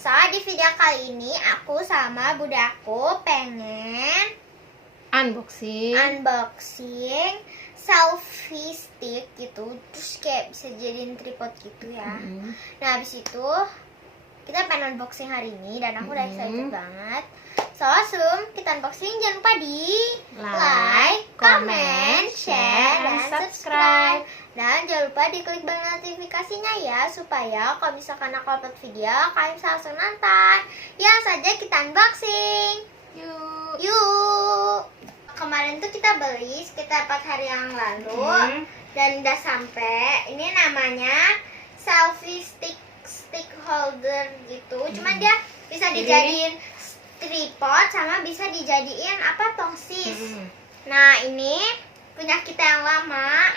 So, di video kali ini aku sama budaku pengen unboxing selfie stick gitu. Terus kayak bisa jadiin tripod gitu ya. Nah, habis itu kita pengen unboxing hari ini dan aku udah excited banget. So, langsung kita unboxing. Jangan lupa di like, comment, share, dan subscribe. Dan jangan lupa diklik bel notifikasinya ya, supaya kalau misalkan aku upload video, kalian bisa langsung nonton. Ya saja kita unboxing. Yuk. Kemarin tuh kita beli sekitar 4 hari yang lalu dan udah sampai. Ini namanya selfie stick holder gitu. Cuman dia bisa dijadiin tripod sama bisa dijadiin apa, tongsis. Nah, ini punya kita yang lama.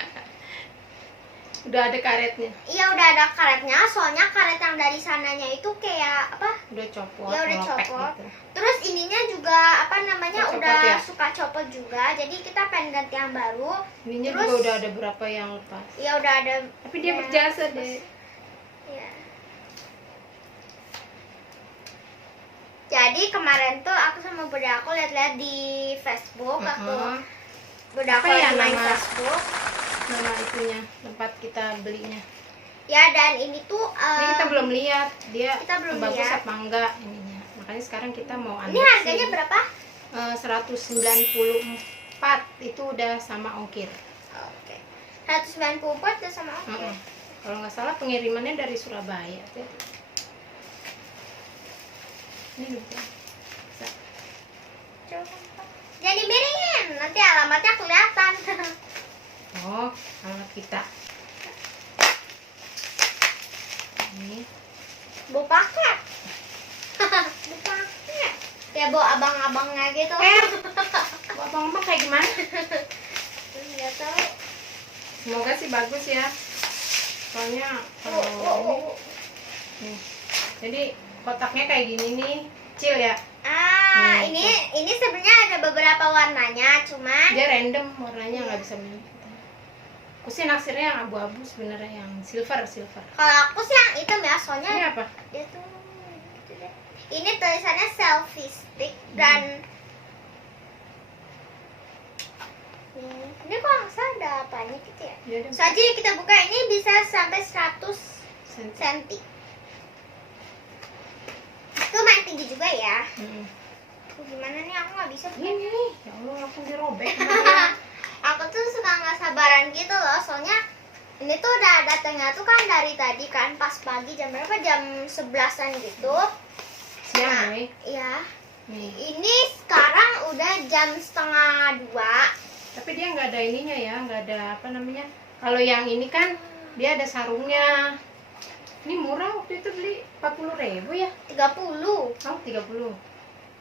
Udah ada karetnya. Iya, udah ada karetnya. Soalnya karet yang dari sananya itu kayak apa? Udah copot. Ya udah ngelopek copot. gitu. Terus ininya juga apa namanya Copot udah ya? suka copot juga. Jadi kita pengen ganti yang baru. Ininya Terus juga udah ada berapa yang lepas. ya udah ada. Tapi dia berjasa deh. Iya. Jadi kemarin tuh aku sama bunda aku lihat-lihat di Facebook waktu bunda aku Apa ya main nama? Facebook. Nama itunya, tempat kita belinya. Ya, dan ini tuh Ini kita belum lihat dia kita belum bagus lihat. apa enggak ininya. Makanya sekarang kita mau Ini unboxing. harganya berapa? 194 itu udah sama ongkir. Oke. 194 udah sama ongkir. Kalau nggak salah pengirimannya dari Surabaya. Ini lupa. Jangan dimiringin, nanti alamatnya kelihatan. Oh, alat kita. Ini Bawa paket. Bawa paket. Ya bawa abang-abangnya gitu. abang-abang kayak gimana? Nggak tahu. Semoga sih bagus ya. Soalnya kalau nih, jadi kotaknya kayak gini nih, kecil ya. Ini sebenarnya ada beberapa warnanya, cuman Dia random warnanya, nggak bisa milih. Aku sih naksirnya yang abu-abu sebenarnya, yang silver. kalau aku sih yang hitam ya, soalnya Ini apa? itu gitu deh. Ini tulisannya selfie stick dan ini kok nggak salah ada apanya gitu ya. So aja kita buka, ini bisa sampai 100 cm. Itu main tinggi juga ya. Gimana nih, aku nggak bisa. Ini, ya Allah, langsung dirobek. Aku tuh suka nggak sabaran gitu loh, soalnya ini tuh udah datangnya tuh kan dari tadi kan, pas pagi jam berapa, jam 11-an gitu. Siang nih. Iya. Nih. Ini sekarang udah jam 1:30. Tapi dia nggak ada ininya ya, nggak ada apa namanya. Kalau yang ini kan dia ada sarungnya. Ini murah, waktu itu beli 40.000 ya? 30. Oh, 30.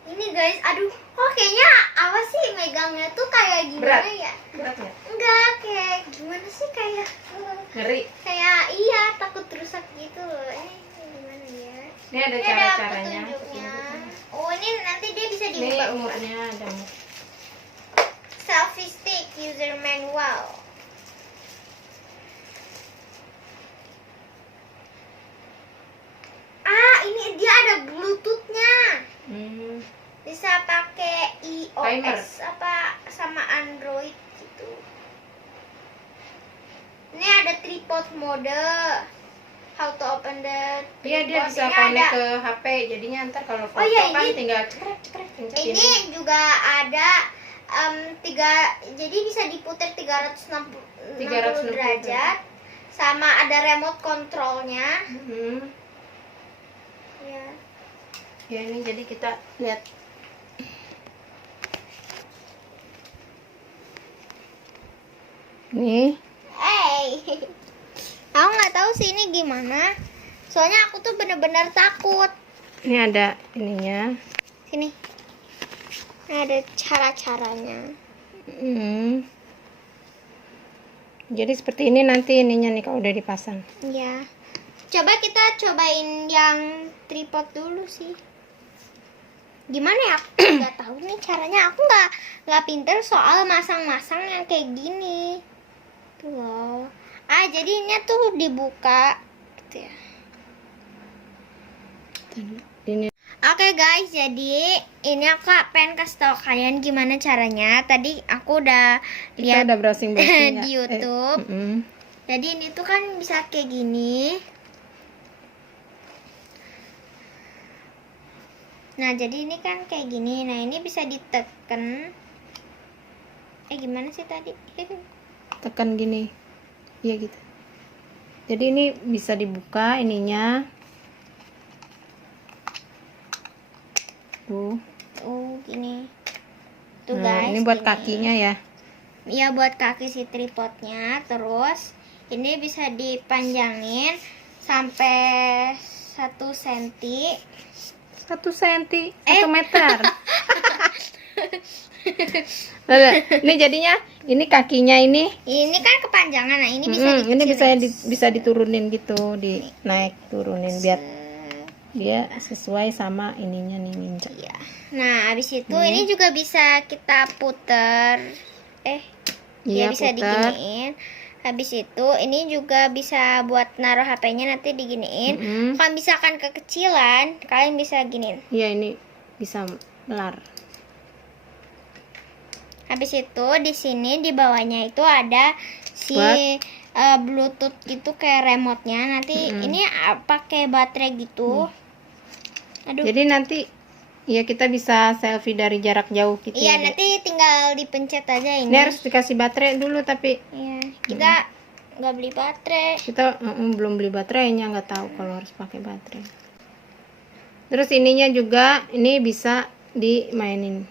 Ini guys, aduh, kok kayaknya apa sih megangnya tuh kayak gimana ya? Berat nggak? Enggak, kayak gimana sih, kayak Ngeri. kayak iya, takut rusak gitu loh. Gimana ya? Ini ada Ini cara-caranya. petunjuknya. Oh, ini nanti dia bisa Ini dibuka. umurnya ada Selfie stick user manual. Ini dia ada bluetoothnya. Bisa pakai Timer. iOS apa sama Android gitu. Ini ada tripod mode. How to open the tripod. Iya, dia bisa Ini connect ada- ke HP. Jadinya ntar kalau foto iya, kan ini- tinggal cekrek pencet Ini juga ada jadi bisa diputar 360 derajat, sama ada remote controlnya. Ya. Ya, ini jadi kita lihat. Nih. Aku nggak tahu sih ini gimana. Soalnya aku tuh bener-bener takut. Ini ada ininya. Sini. Ini ada cara-caranya. Jadi seperti ini nanti ininya nih kalau udah dipasang. Ya. Coba kita cobain yang tripod dulu sih. Gimana ya? Aku nggak tahu nih caranya. Aku nggak pinter soal masang-masang yang kayak gini. Tuh loh. Jadinya tuh dibuka gitu ya. ini. Oke guys, jadi ini aku pengen kasih tau kalian gimana caranya. Tadi aku udah Kita lihat udah browsing di YouTube. mm-mm. Jadi ini tuh kan bisa kayak gini. Nah, jadi ini kan kayak gini. Nah, ini bisa ditekan. Gimana sih tadi? Tekan gini. Iya gitu. Jadi ini bisa dibuka ininya. Tuh. Gini. Tuh Nah, guys. ini buat gini. kakinya ya. Iya, buat kaki si tripodnya. Terus ini bisa dipanjangin sampai 1 cm. 1 cm, 1 meter. Ini jadinya, ini kakinya ini. Ini kan kepanjangan. Nah, ini bisa Ini dikecilin. bisa diturunin gitu, naik turunin biar dia sesuai sama ininya nih ninja. Iya. Nah, habis itu ini juga bisa kita puter. Iya, Bisa puter. diginiin. Habis itu ini juga bisa buat naruh HP-nya, nanti diginiin. Kalau misalkan kekecilan, kalian bisa giniin. Iya, ini bisa melar. Habis itu di sini di bawahnya itu ada si Bluetooth gitu kayak remote-nya. Nanti ini pakai baterai gitu. Aduh. Jadi nanti ya kita bisa selfie dari jarak jauh gitu. Iya, ya, nanti tinggal dipencet aja ini. Ini harus dikasih baterai dulu, tapi Iya, kita nggak beli baterai. kita belum beli baterainya, nggak tahu kalau harus pakai baterai. Terus ininya juga ini bisa dimainin.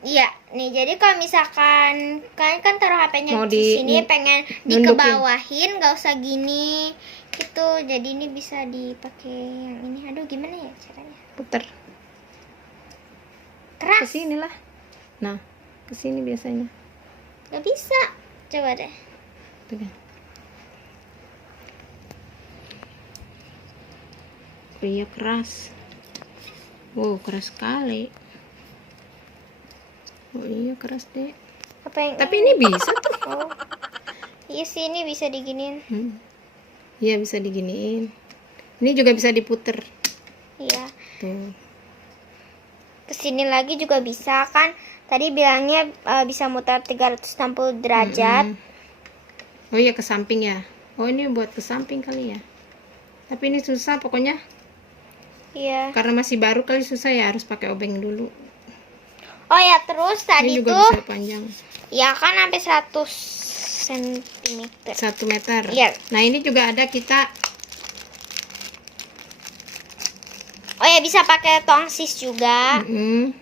Iya, nih jadi kalau misalkan kalian kan taruh HP-nya Mau di sini, pengen nundukin. dikebawahin, nggak usah gini gitu. Jadi ini bisa dipakai yang ini. Aduh, gimana ya caranya? Puter ke Keras. sini lah. Nah, ke sini biasanya. Nggak bisa. Coba deh. Tuh kan. Oh iya, keras. Keras sekali. Oh iya, keras deh. Apa yang Tapi ini bisa tuh. Oh. Iya sih, ini bisa diginiin. Iya, bisa diginiin. Ini juga bisa diputer. Iya. Tuh. Kesini lagi juga bisa kan. Tadi bilangnya bisa muter 360 derajat. Oh iya, ke samping ya. Oh, ini buat ke samping kali ya. Tapi ini susah pokoknya. Iya. Karena masih baru kali susah ya, harus pakai obeng dulu. Oh ya, terus tadi Ini juga tuh bisa panjang. ya kan sampai 100 cm. 1 meter. Iya. Nah, ini juga ada kita. Oh ya, bisa pakai tongsis juga.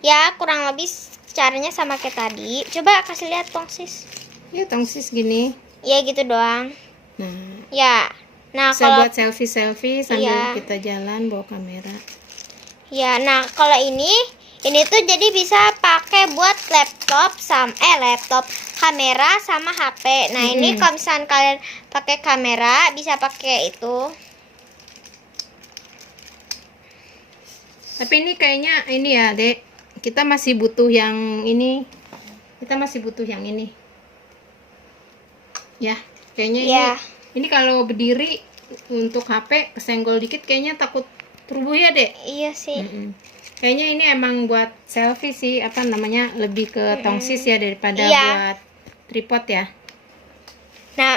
Ya, kurang lebih caranya sama kayak tadi. Coba kasih lihat tongsis. Ya, tongsis gini. Ya, gitu doang. Nah, Ya. Nah, bisa kalau buat selfie sambil Iya. kita jalan bawa kamera. ya, nah kalau ini tuh jadi bisa pakai buat laptop kamera sama HP. Nah, ini kalau misalnya kalian pakai kamera bisa pakai itu. Tapi ini kayaknya ini ya, Dek. Kita masih butuh yang ini. Ya, kayaknya Ya. ini kalau berdiri untuk HP kesenggol dikit kayaknya takut rubuh ya, Dek. Iya sih. Kayaknya ini emang buat selfie sih, lebih ke tongsis ya daripada Iya. buat tripod ya. Nah,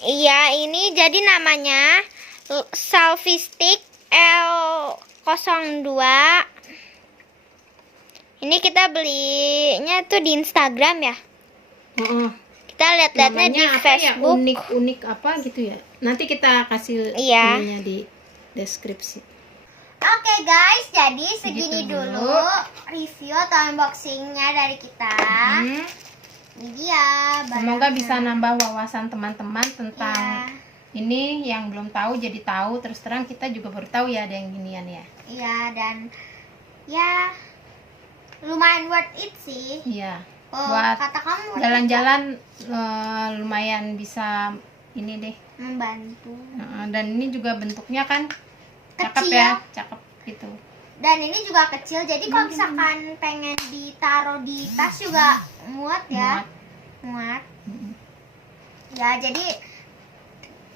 iya, ini jadi namanya selfie stick L02. Ini kita belinya tuh di Instagram ya. Kita lihat-lihatnya di Namanya apa Facebook. ya? Unik apa gitu ya. Nanti kita kasih Iya. ininya di deskripsi. Oke guys, jadi segini Segitu dulu review atau unboxingnya dari kita. Ini dia. Semoga barangnya. bisa nambah wawasan teman-teman tentang Iya. ini yang belum tahu jadi tahu. Terus terang kita juga baru tahu ya ada yang ginian ya. Iya, dan ya lumayan worth it sih. Iya. Oh, Buat kata kamu worth it jalan-jalan lumayan bisa ini deh. membantu. Dan ini juga bentuknya kan cakep Kecil. ya, cakep gitu. Dan ini juga kecil, jadi kalau misalkan pengen ditaruh di tas juga muat ya. Muat. Ya, jadi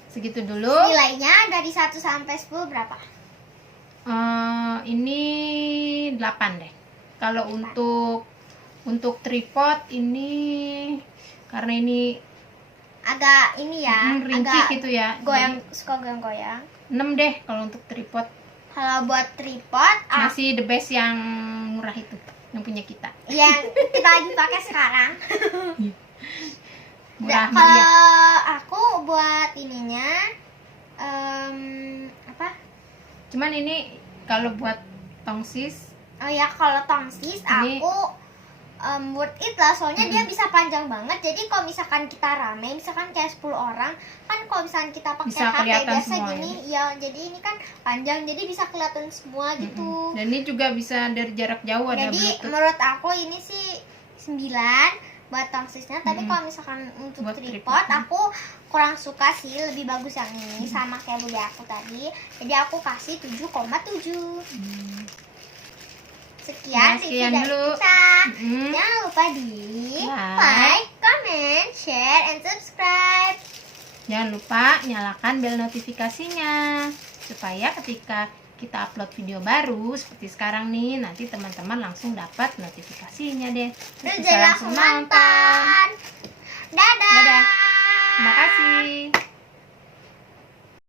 Segitu dulu. nilainya dari 1 sampai 10 berapa? Ini ini 8 deh. Kalau untuk tripod ini karena ini agak ini ya, rinci agak gitu ya. goyang, suka goyang-goyang. 6 deh kalau untuk tripod. Kalau buat tripod, Masih the best yang murah itu, yang punya kita. yang kita lagi pakai sekarang. Murah Kalau meriah. aku buat ininya apa? Cuman ini kalau buat tongsis, Oh ya, kalau tongsis Ini- aku worth it lah, soalnya dia bisa panjang banget. Jadi kalau misalkan kita rame, misalkan kayak 10 orang, kan kalau misalkan kita pakai Bisa HP kelihatan biasa semua gini, ya jadi ini kan panjang, jadi bisa kelihatan semua gitu. dan ini juga bisa dari jarak jauh, ada Jadi Bluetooth. menurut aku ini sih 9 buat tongsisnya, tapi kalau misalkan untuk Buat tripod tripod, aku kurang suka sih, lebih bagus yang ini sama kayak bude aku tadi. Jadi aku kasih 7,7. Nah, Sekian sekian review dari dulu. kita. Mm. Jangan lupa di like, comment, share, and subscribe. Jangan lupa nyalakan bel notifikasinya supaya ketika kita upload video baru seperti sekarang nih, nanti teman-teman langsung dapat notifikasinya deh. Terus Bisa jangan langsung langsung nonton. Dadah. Dadah. Terima kasih.